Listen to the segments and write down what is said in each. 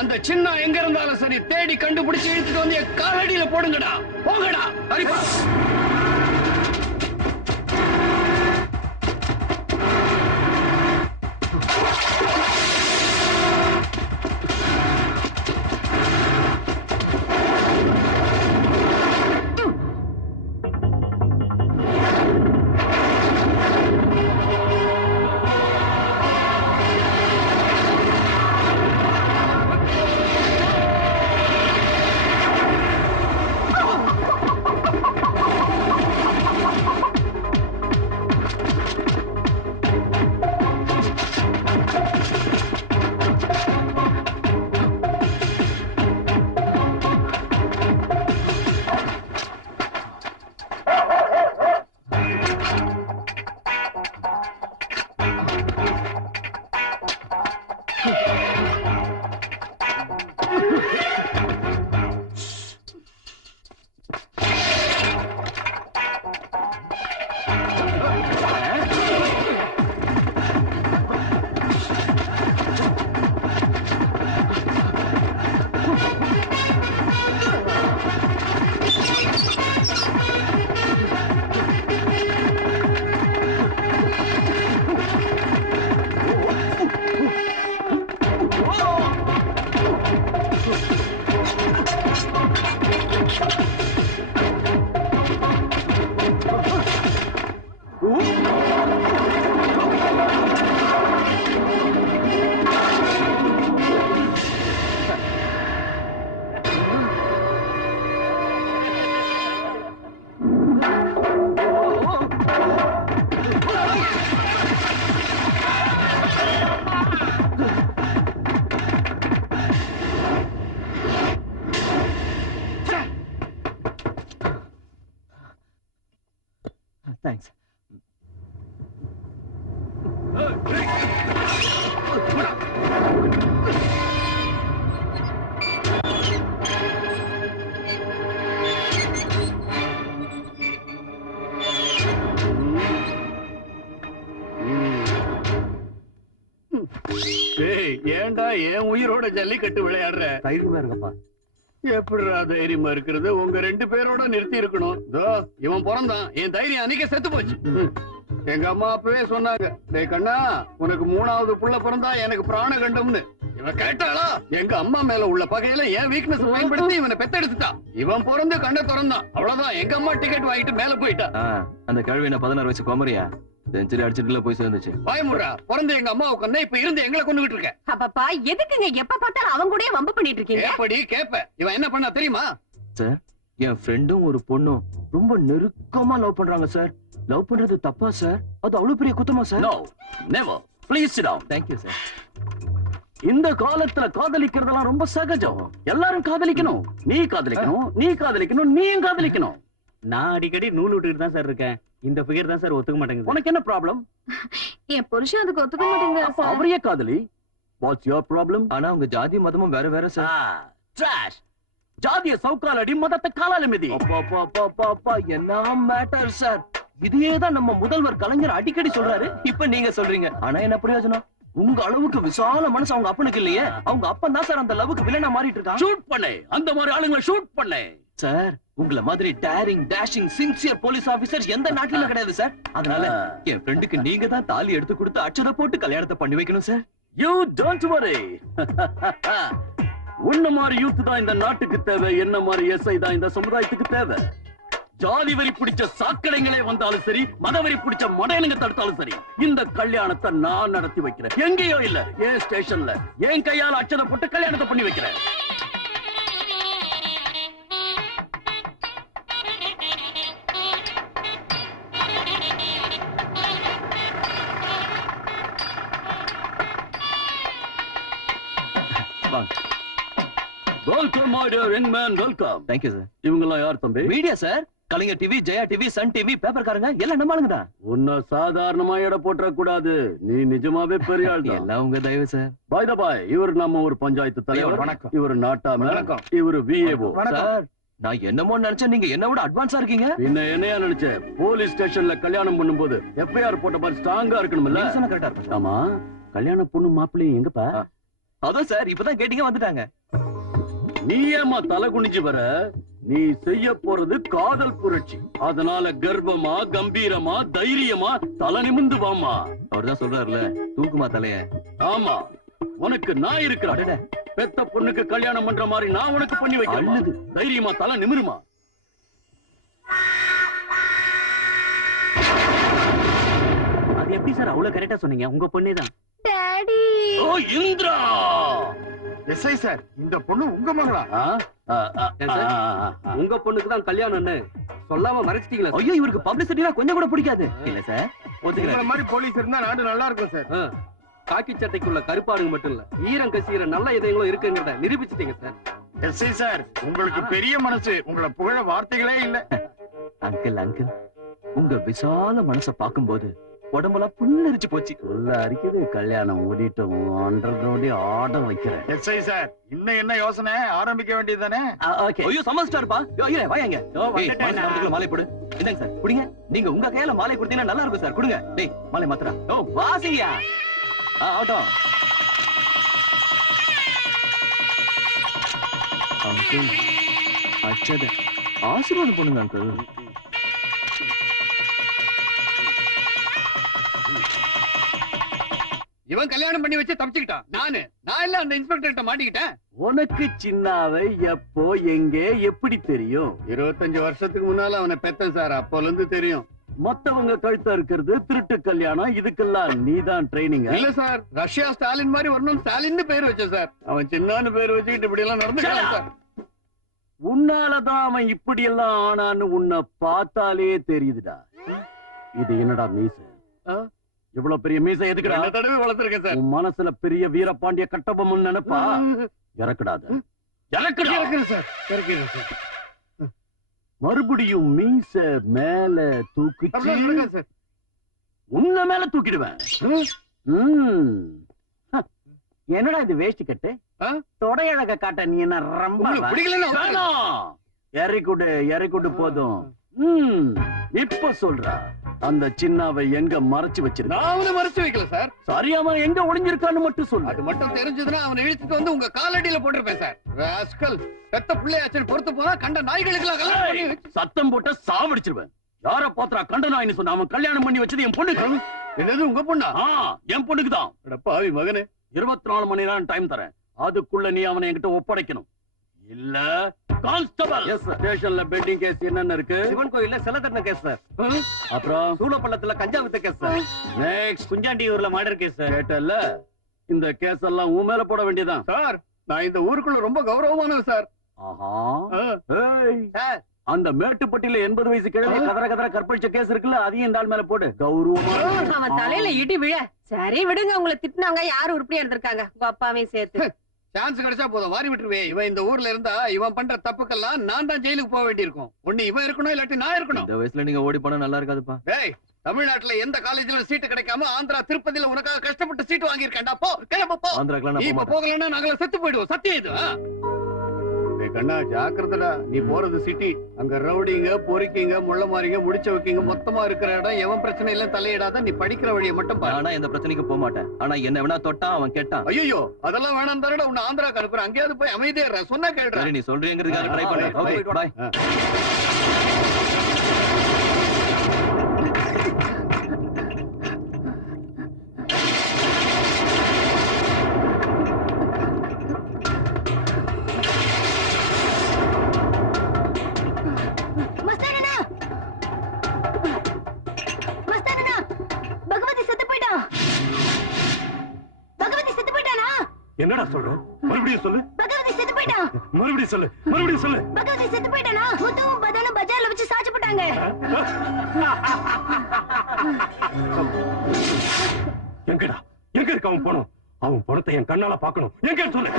அந்த சின்ன எங்க இருந்தாலும் சரி தேடி கண்டுபிடிச்சு இழுத்துட்டு வந்து காலடியில போடுங்கடா. போங்கடா. ஹரிப்பா. தேங்க்ஸ். ஏண்டா என் உயிரோட ஜல்லிக்கட்டு விளையாடுற? தைரியமா இருங்கப்பா. எப்படிடா தைரியமா இருக்கிறது? உங்க 2 பேரோட நிறுத்தி இருக்கணும். இவன் பிறந்தான், என் தைரியம் அன்னைக்கே செத்து போச்சு. எங்க அம்மா அப்பவே சொன்னாங்க, டேய் கண்ணா, உனக்கு 3வது புள்ள பிறந்தா எனக்கு பிராண கண்டம்னு. இவன் கேட்டாளா? எங்க அம்மா மேல உள்ள பகையில என் வீக்னஸ் பயன்படுத்தி இவனை பெத்தெடுத்துட்டான். இவன் பிறந்து கண்ணை திறந்தான், அவ்வளவுதான். எங்க அம்மா டிக்கெட் வாங்கிட்டு மேல போயிட்டா. அந்த கேள்வி 16 வயசு கோமரியா செஞ்சுரி அடிச்சுட்டுல போய் சேர்ந்துச்சு. பயமுறா, பிறந்த எங்க அம்மாவுக்கு கொண்டா இப்ப இருந்து எங்களை கொண்டுகிட்டு இருக்க. அப்பப்பா, எதுக்குங்க எப்ப பார்த்தாலும் அவங்க கூடயே வம்பு பண்ணிட்டு இருக்கீங்க? எப்படி கேப்ப? இவன் என்ன பண்ணா தெரியுமா சார்? என் ஃப்ரெண்டும் ஒரு பொண்ணும் ரொம்ப நெருக்கமா லவ் பண்றாங்க சார். லவ் பண்றது தப்பா சார்? அது அவ்வளவு பெரிய குத்தமா sir? No, never. Please sit down. Thank you sir. இந்த காலத்துல காதலிக்கிறதெல்லாம் ரொம்ப சகஜம். எல்லாரும் காதலிக்கணும். நீ காதலிக்கணும், நீ காதலிக்கணும், நீயும் காதலிக்கணும். நான் அடிக்கடி நூல் விட்டுட்டு தான் சார் இருக்கேன். இந்த ஃபிகர் தான் சார் ஒத்துக்க மாட்டேங்குது. உனக்கு என்ன ப்ராப்ளம்? என் புருஷன் அதுக்கு ஒத்துக்க மாட்டேங்க. அவரையே காதலி. What's your problem? ஆனா உங்க ஜாதி மதமும் வேற வேற சார். ட்ராஷ். ஜாதிய சவுக்கால் அடி, மதத்தை காலால மிதி. என்ன மேட்டர் சார்? இதையேதான் நம்ம முதல்வர் கலைஞர் அடிக்கடி சொல்றாரு. இப்ப நீங்க சொல்றீங்க. ஆனா என்ன பிரயோஜனம்? உங்க அளவுக்கு விசால மனசு அவங்க அப்பனுக்கு இல்லையே. அவங்க அப்பன் தான் சார் அந்த லவ்வுக்கு வில்லனா மாறிட்டு இருக்கான். ஷூட் பண்ணு, அந்த மாதிரி ஆளுங்களை ஷூட் பண்ணு. சார், உங்கள மாதிரி daring dashing sincere police officers எந்த நாட்டிலும் கிடையாது சார். அதனால என் ஃப்ரெண்டுக்கு நீங்க தான் தாலி எடுத்து கொடுத்து அச்சத போட்டு கல்யாணத்தை பண்ணி வைக்கணும் சார். You don't worry. உன்ன மாதிரி யூத் தான் இந்த நாட்டுக்கு தேவை. என்ன மாதிரி எஸ்ஐ தான் இந்த சமுதாயத்துக்கு தேவை. ஜாதி வரி பிடிச்ச சாக்கடைங்களே வந்தாலும் சரி, மதவரி பிடிச்ச மடையனுங்க தடுத்தாலும் சரி, இந்த கல்யாணத்தை நான் நடத்தி வைக்கிறேன். எங்கேயோ இல்ல, என் ஸ்டேஷன்ல என் கையால அச்சத போட்டு கல்யாணத்தை பண்ணி வைக்கிறேன். Welcome my dear young man, welcome. Thank you sir. இவங்கெல்லாம் யார் தம்பி? Media sir. Kalaignar TV, Jaya TV, Sun TV, பேப்பர்காரங்க எல்லாம் நம்மளுங்க தான். உன்னை சாதாரணமா எடை போட்டுற கூடாது. நீ நிஜமாவே பெரிய ஆள் தான். எல்லாம் உங்க தயவு சார். பை த பை, இவர் நம்ம ஒரு பஞ்சாயத்து தலைவர். வணக்கம். இவர் நாட்டாம. வணக்கம். இவர் விஏஓ. சார், நான் என்னமோ நினைச்சேன், நீங்க என்ன விட அட்வான்ஸா இருக்கீங்க. என்னையா நினைச்சேன்? போலீஸ் ஸ்டேஷன்ல கல்யாணம் பண்ணும்போது எஃப்ஐஆர் போட்ட மாதிரி ஸ்ட்ராங்கா இருக்கணும்ல. கரெக்டா இருக்கும். ஆமா, கல்யாண பொண்ணு மாப்பிள்ளையும் எங்கப்பா? அதான் சார் இப்பதான் கேட்டீங்க வந்துட்டாங்க. நீ ஏமா தலை குனிஞ்சு வர? நீ செய்ய போறது காதல் புரட்சி. அதனால கர்வமா, கம்பீரமா, தைரியமா தலை நிமிந்து வாமா. அவர்தான் சொல்றாருல, தூக்குமா தலைய. ஆமா, உனக்கு நான் இருக்கிறேன். பெத்த பொண்ணுக்கு கல்யாணம் பண்ற மாதிரி நான் உனக்கு பண்ணி வைக்கிறேன். தைரியமா தலை நிமிருமா. அது எப்படி சார் அவ்வளவு கரெக்டா சொன்னீங்க? உங்க பொண்ணேதான். டாடி ஓ இந்திரா! எஸ்ஐ சார், இந்த பொண்ணு உங்க மகளா? உங்க பொண்ணுக்கு தான் கல்யாணம்னு சொல்லாம மறைச்சிட்டீங்களா? ஐயோ, இவருக்கு பப்ளிசிட்டினா கொஞ்சம் கூட பிடிக்காது. இல்ல சார், ஒத்துக்கிறேன். உங்கள மாதிரி போலீஸ் இருந்தா நாடு நல்லா இருக்கும் சார். காக்கி சட்டைக்குள்ள கருப்பாடுங்க மட்டும் இல்ல, ஈரம் கசிகிற நல்ல இதயங்களும் இருக்குங்கிறத நிரூபிச்சிட்டீங்க சார். எஸ்ஐ சார், உங்களுக்கு பெரிய மனசு. உங்களை புகழ வார்த்தைகளே இல்ல. அங்கிள் அங்கிள், உங்க விசால மனச பாக்கும்போது உடம்பெல்லாம் புல்லரிச்சு போச்சு. உள்ள அரிக்குது. கல்யாணம் ஓடிட்டோம், அன்றதோடி ஆடம் வைக்கிறேன். எஸ்ஐ சார், இன்னும் என்ன யோசனை? ஆரம்பிக்க வேண்டியதுதானே? ஐயோ சமஸ்டார்ப்பா. வாங்க மாலை போடு. இதாங்க சார், குடிங்க. நீங்க உங்க கையால மாலை கொடுத்தீங்கன்னா நல்லா இருக்கும் சார். கொடுங்க. டேய், மாலை மாத்திரா. ஓ வாசியா. ஆகட்டும். அங்கிள், அச்சத ஆசீர்வாதம் பண்ணுங்க அங்கிள். இவன் கல்யாணம் பண்ணி வச்சு தப்பிச்சுக்கிட்டான். நான் இல்ல அந்த இன்ஸ்பெக்டர் கிட்ட மாட்டிக்கிட்டேன். உனக்கு சின்னாவை எப்போ எங்கே எப்படி தெரியும்? 25 வருஷத்துக்கு முன்னால அவனை பெத்தன் சார். அப்போல இருந்து தெரியும். மத்தவங்க கழுத்தா இருக்கிறது திருட்டு கல்யாணம். இதுக்கெல்லாம் நீதான் ட்ரைனிங்? இல்ல சார், ரஷ்யா ஸ்டாலின் மாதிரி வரணும் ஸ்டாலின் பேர் வச்ச சார். அவன் சின்னான்னு பேர் வச்சுக்கிட்டு இப்படி எல்லாம் நடந்துக்கலாம் சார். உன்னாலதான் அவன் இப்படி எல்லாம் ஆனான்னு உன்னை பார்த்தாலே தெரியுதுடா. இது என்னடா மீசை? இவ்வளவு பெரிய மீசை எதுக்குடா? தடவை வளர்த்திருக்கேன் சார். உன் மனசுல பெரிய வீரபாண்டிய கட்டபொம்மன் நினைப்பா? இறக்குடாது. இறக்குறேன் சார். இறக்கிறேன் சார். மறுபடியும் மீச மேல தூக்கிச்சு உன்ன மேல தூக்கிடுவேன். என்னடா இது வேஷ்டி கட்டு? தொடையழக காட்ட நீ என்ன ரொம்ப இறக்குடு போதும். இப்ப சொல்றா, அந்த சின்னாவை எங்க மறைச்சு வச்சிருக்க? அவனை மறைச்சு வைக்கல சார். சரியாம எங்க ஒளிஞ்சிருக்கான்னு மட்டும் சொல்லு. அது மட்டும் தெரிஞ்சதுன்னா அவனை இழுத்துட்டு வந்து உங்க காலடியில போட்டிருப்பேன் சார். ராஸ்கல், பெத்த பிள்ளையாச்சுன்னு பொறுத்து போனா கண்ட நாய்களுக்கு சத்தம் போட்ட சாவடிச்சிருவேன். யார பாத்திரா கண்ட நாய்னு சொன்ன? அவன் கல்யாணம் பண்ணி வச்சது என் பொண்ணுக்கு. என்னது உங்க பொண்ணா? என் பொண்ணுக்கு தான். பாவி மகனே, 24 மணி நேரம் டைம் தரேன். அதுக்குள்ள நீ அவனை என்கிட்ட ஒப்படைக்கணும். இல்ல கான்ஸ்டபிள். Yes sir. ஸ்டேஷன்ல பெட்டிங் கேஸ் என்னென்ன இருக்கு? சிவன் கோயில்ல சில தட்டின கேஸ் சார். அப்புறம் சூளப்பள்ளத்துல கஞ்சா வித்த கேஸ் சார். நெக்ஸ்ட் குஞ்சாண்டியூர்ல மர்டர் கேஸ் சார். கேட்டல்ல, இந்த கேஸ் எல்லாம் உன் மேல போட வேண்டியதான். சார், நான் இந்த ஊருக்குள்ள ரொம்ப கௌரவமானவர் சார். ஆஹா. சார், அந்த மேட்டுப்பட்டியில 80 வயசு கிழமை கதற கற்பழிச்ச கேஸ் இருக்குல்ல, அதையும் இந்த ஆள் மேல போடு. கௌரவமா அவன் தலையில இடி விழ. சரி விடுங்க, உங்களை திட்டினவங்க யாரு உருப்படியா இருந்திருக்காங்க? உங்க அப்பாவையும் சேர்த்து. சான்ஸ் கிடைச்சா போதும், வாரி விட்டுருவே. இவன் இந்த ஊர்ல இருந்தா இவன் பண்ற தப்புக்கெல்லாம் நான் தான் ஜெயிலுக்கு போக வேண்டியிருக்கும். ஒண்ணு இவன் இருக்கணும், இல்லாட்டி நான் இருக்கணும். இந்த வயசுல நீங்க ஓடி போனா நல்லா இருக்காதுப்பா. டேய், தமிழ்நாட்டுல எந்த காலேஜ்ல சீட்டு கிடைக்காம ஆந்திரா திருப்பதியில உனக்காக கஷ்டப்பட்டு சீட்டு வாங்கியிருக்கேன்டா. போ, கிளம்பு போ. ஆந்திராக்குலாம் இப்ப போகலன்னா நாங்கள செத்து போயிடுவோம். சத்தியம் இது. கண்ணா ஜாக்கிரதடா. நீ போறது சிட்டி. அங்க ரவுடிங்க, பொறுக்கிங்க, முள்ள மாறிங்க, முடிச்ச வைக்கிங்க மொத்தமா இருக்கிற இடம். எவன் பிரச்சனை இல்ல தலையிடாத. நீ படிக்கிற வழியை மட்டும் பாரு. ஆனா எந்த பிரச்சனைக்கு போக மாட்டேன். ஆனா என்ன வேணா தொட்டா அவன் கேட்டான். ஐயோ, அதெல்லாம் வேணாம் தானடா. உன்னை ஆந்திராக்கு அனுப்புறேன். அங்கேயாவது போய் அமைதியா சொன்னா கேள்றா. சரி, நீ சொல்றீங்கிறதுக்காக ட்ரை பண்றேன். பாய். என்னடா சொல்ற? மறுபடியும் சொல்லு. பகவதி செத்து போயிட்டான். மறுபடியும் சொல்லு. பகவதி செத்து போயிட்டானா? முத்துவும் பதாலும் பஜார்ல வச்சு சாச்சு போட்டாங்க. எங்க இருக்க அவன் பணம்? அவன் பணத்தை என் கண்ணால பாக்கணும். எங்க சொல்லு.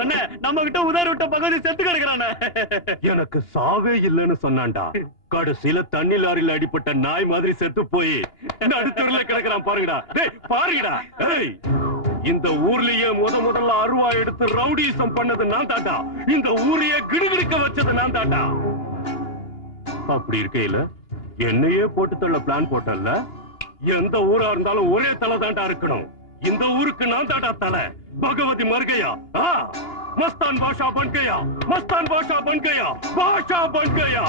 அண்ணே நம்ம கிட்ட உதார விட்ட பகுதி செத்து கிடக்குறானே. எனக்கு சாவே இல்லைன்னு சொன்னான்டா. கடைசியில தண்ணி லாரியில அடிப்பட்ட நாய் மாதிரி செத்து போய் நடுத்தூர்ல கிடக்குறான் பாருங்கடா. டேய் பாருங்கடா. ஏய் இந்த ஊர்லயே முதல்ல அருவா எடுத்து ரவுடிசம் பண்ணது நான் தாட்டா. இந்த ஊரையே கிடுகிடுக்க வச்சது நான் தாட்டா. அப்படி இருக்கையில என்னையே போட்டு தள்ள பிளான் போட்டல்ல. எந்த ஊரா இருந்தாலும் ஒரே தலை தாண்டா இருக்கணும். இந்த ஊருக்கு நான் தாண்டா தலை. பகவதி மர்கையா மஸ்தான் பாஷா பன் கயா, மஸ்தான் பாஷா பன் கயா, பாஷா பன் கயா.